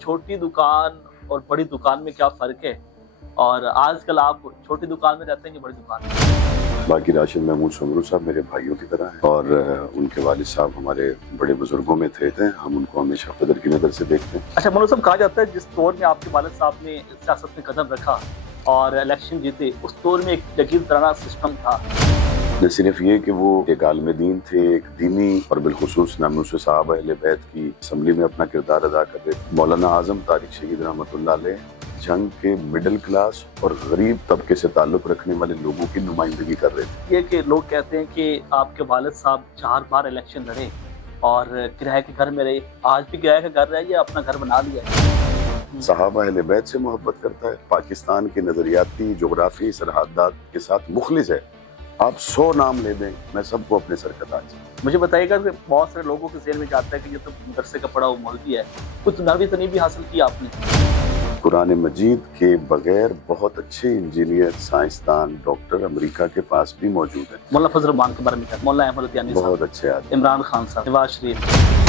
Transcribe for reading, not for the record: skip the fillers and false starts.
छोटी दुकान और बड़ी दुकान में क्या फ़र्क है? और आजकल आप छोटी दुकान में रहते हैं कि बड़ी दुकान में? बाकी राशिद महमूद सुमरू साहब मेरे भाइयों की तरह हैं और उनके वालिद साहब हमारे बड़े बुजुर्गों में थे। हम उनको हमेशा कदर की नज़र से देखते हैं। अच्छा मनोज साहब, कहा जाता है जिस दौर में आपके वालिद साहब ने सियासत में कदम रखा और इलेक्शन जीते, उस दौर में एक यकीन तराना सिस्टम था। न सिर्फ ये कि वो एक आलिम दीन थे, एक दीनी और बिलखुसूस नामूस साहब अहले बैत की असम्बली में अपना किरदार अदा कर रहे थे। मौलाना आजम तारिक शहीद रहमतुल्लाह अलैह जंग के मिडिल क्लास और गरीब तबके से ताल्लुक़ रखने वाले लोगों की नुमाइंदगी कर रहे थे। ये कि लोग कहते हैं कि आपके वालिद साहब 4 बार इलेक्शन लड़े और किराए के घर में रहे, आज भी किराए का घर रहे या अपना घर बना लिया है? साहब अहले बैत से मोहब्बत करता है, पाकिस्तान की नज़रियाती जोग्राफी सरहदात के साथ मुखलिस है। आप 100 नाम ले दें, मैं सबको अपने सर का ताज। मुझे बताइएगा कि बहुत सारे लोगों के ज़हन में जाता है कि ये तो मदरसे का पढ़ा हुआ मौलवी है, कुछ नवी तनीबी हासिल की आपने? कुरान मजीद के बगैर बहुत अच्छे इंजीनियर, साइंसदान, डॉक्टर अमेरिका के पास भी मौजूद हैं। मौलाना फजल रहमान के बारे में क्या? मौलाना अहमद यानी बहुत अच्छे आदमी। इमरान खान साहब, नवाज शरीफ।